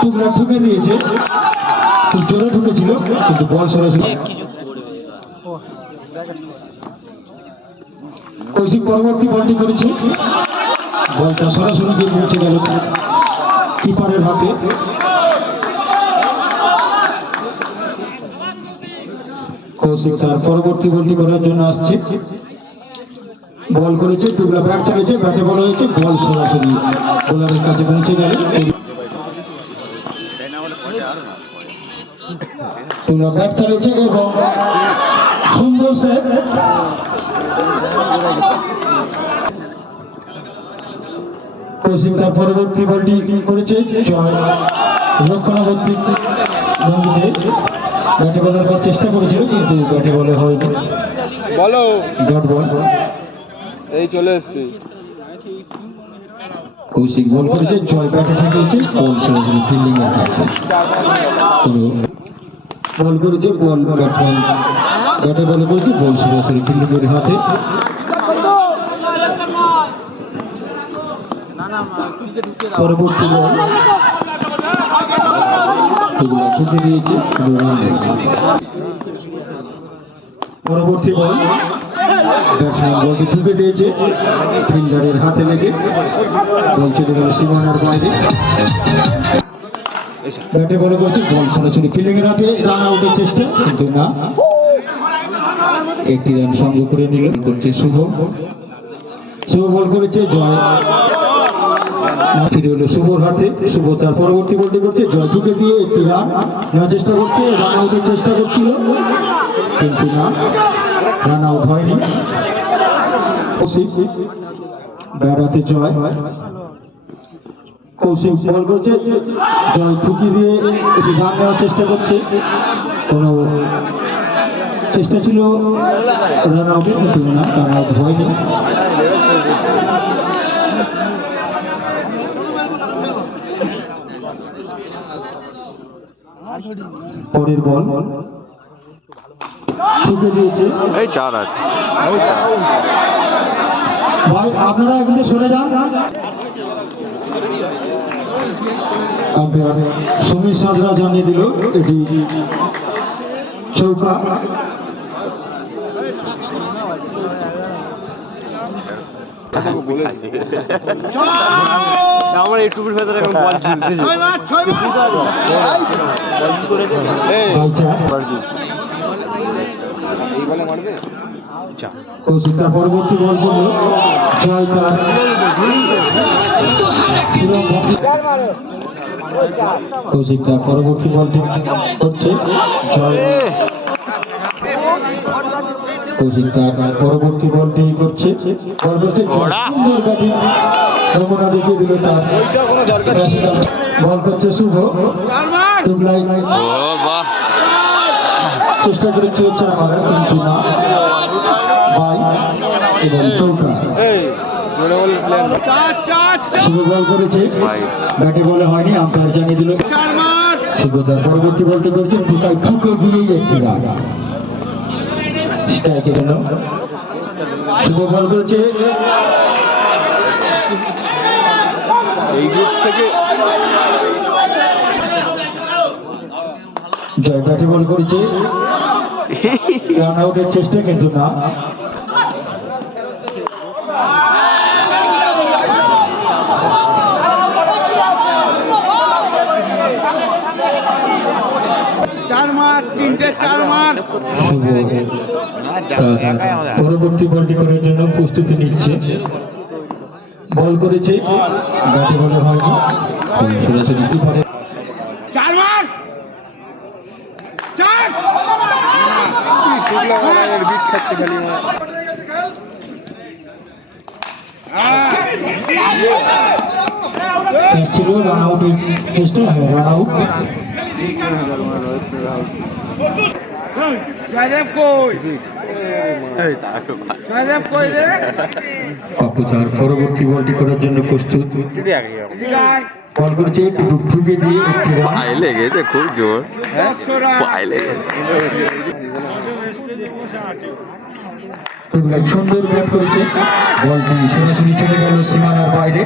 টুকরা ঠুকে দিয়েছে, খুব জোরে ঢুকেছিল কিন্তু বল সরাসরি কৌশিক পরবর্তী বলটি করেছে, বলটা সরাসরি গিয়ে পৌঁছে গেল কিপারের হাতে। কৌশিক তার পরবর্তী বলটি করার জন্য আসছে, বল করেছে, টুকরা ব্যাট চালিয়েছে, ব্যাটে বল হয়েছে, বল সরাসরি বোলারের কাছে পৌঁছে গেল। টুকরা ব্যাট চালিয়েছে এবং সুন্দর সেভ। কৌশিক তার পরবর্তী বলটি করেছে, জয় রক্ষণাবর্তী ভঙ্গিতে ব্যাটে বলার পর চেষ্টা করেছিল কিন্তু ব্যাটে বলে হয়নি, বলো ডট বল। এই চলে এসছি। কৌশিক বল করেছে, জয় ব্যাটে ঠেকেছে, বল সরাসরি ফিল্ডিং এর কাছে। বল করেছে, বল ব্যাটম্যান ব্যাটে বলে করেছে, বল সরাসরি ফিল্ডিং এর হাতে। পরবর্তী বল ঠুকে দিয়েছে, পরবর্তী বল ব্যাটসম্যান বলটি ঠুকে দিয়েছে, ফিল্ডারের হাতে লেগে বল চলে গেল সীমানার বাইরে। ব্যাটে বলে করছে, বল সরাসরি ফিল্ডিং এর হাতে, রান আউটের চেষ্টা কিন্তু না, একটি রান সংগ্রহ করে নিল। করছে শুভ, শুভ বল করেছে, জয় ফিরে হলো শুভর হাতে। শুভ তার পরবর্তী বলটি করছে, জয় ঢুকে দিয়ে একটি রান নেওয়ার চেষ্টা করছে, রান আউটের চেষ্টা করছিল কিন্তু না, রান আউট হয়নি। ব্যাট হাতে জয়, কৌশিক বল করছে, জয় ঠুকি দিয়ে একটি রান নেওয়ার চেষ্টা করছে, কোনো চেষ্টা ছিল রান আউটের কিন্তু না, রান আউট হয়নি। পরের বল ঠুকে দিয়েছে, এই চার আছে ভাই আপনারা এখানে সরে যান। সমীর সাঁতরা জানিয়ে দিল এটি চৌকা। আমার এইটুকুর ভেতরে এখন বল কৌশিক তার পরবর্তী বল করল, জয় তার কৌশিক তার পরবর্তী বলটি করছে, জয় কৌশিক তার পরবর্তী বলটি করছে, বল করছে, সুন্দর ব্যাটিং নমুনা দেখিয়ে দিল তার। বল করছে শুভ, চেষ্টা করেছি হচ্ছে আমার কিন্তু না, ভাই এবং চৌকা। শুভ বল করেছে, ব্যাটে বলে হয়নি, আম্পায়ার জানিয়ে দিল। শুভ তার পরবর্তী বলটি করছে, ঢুকায় ঠুকে দিয়েই একটি রান স্ট্রাইকে গেল। শুভ বল করেছে, এই গ্রুপ থেকে জয় ব্যাটে বল করেছে, রান আউটের চেষ্টা কিন্তু না, পরবর্তী বলটি করার জন্য প্রস্তুতি নিচ্ছে। বল করেছে, ব্যাটে বলে হয়নি, সরাসরি কিপারে। ছিল রান আউটের চেষ্টা, হ্যাঁ রান আউট। তার পরবর্তী বলটি করার জন্য প্রস্তুত। বল করেছে, ঠুকে দিয়ে একটি রান লেগেছে, খুব জোর পায়ে লেগেছে। সুন্দর ব্যাট করেছে, বলটি সরাসরি চলে গেল সীমানার বাইরে।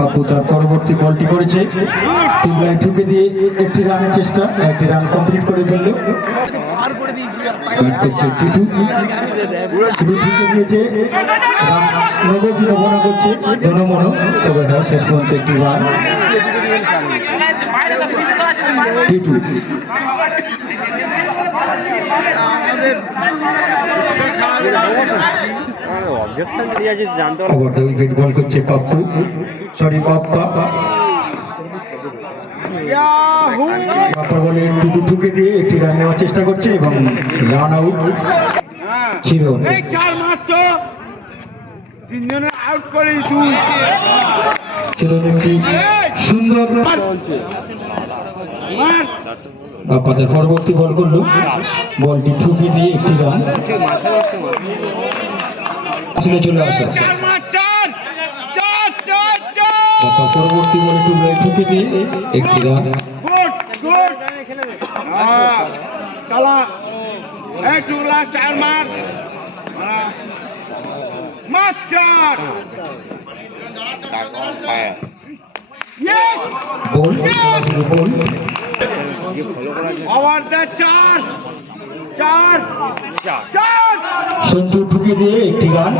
পাপ্পু তার পরবর্তী বলটি করেছে, টিমলাইন ঠুকে দিয়ে একটি রানের চেষ্টা, একটি রান কমপ্লিট করে ফেললো। ব্যাট করছে টিটু, টিটু ঠুকে দিয়েছে, রান নেবে কি নেবো না করছে জনমনো, তবে হ্যাঁ শেষ পর্যন্ত একটি রান টিটু। ওভারটা উইকেট বল করছে পাপ্পু, সরি পাপ্পা। পাপ্পা বলে টিটু ঠুকে দিয়ে একটি রান নেওয়ার চেষ্টা করছে এবং রান আউট ছিল। ছিল একটি সুন্দর বাপ্পাদের পরবর্তী বল করলো, বলটি ঠুকে দিয়ে একটি রান চলে আসে। বাপ্পা পরবর্তী বলে টুকরায় ঠুকে দিয়ে একটি রান। বল বল সন্তু ঠুকে দিয়ে একটি রান।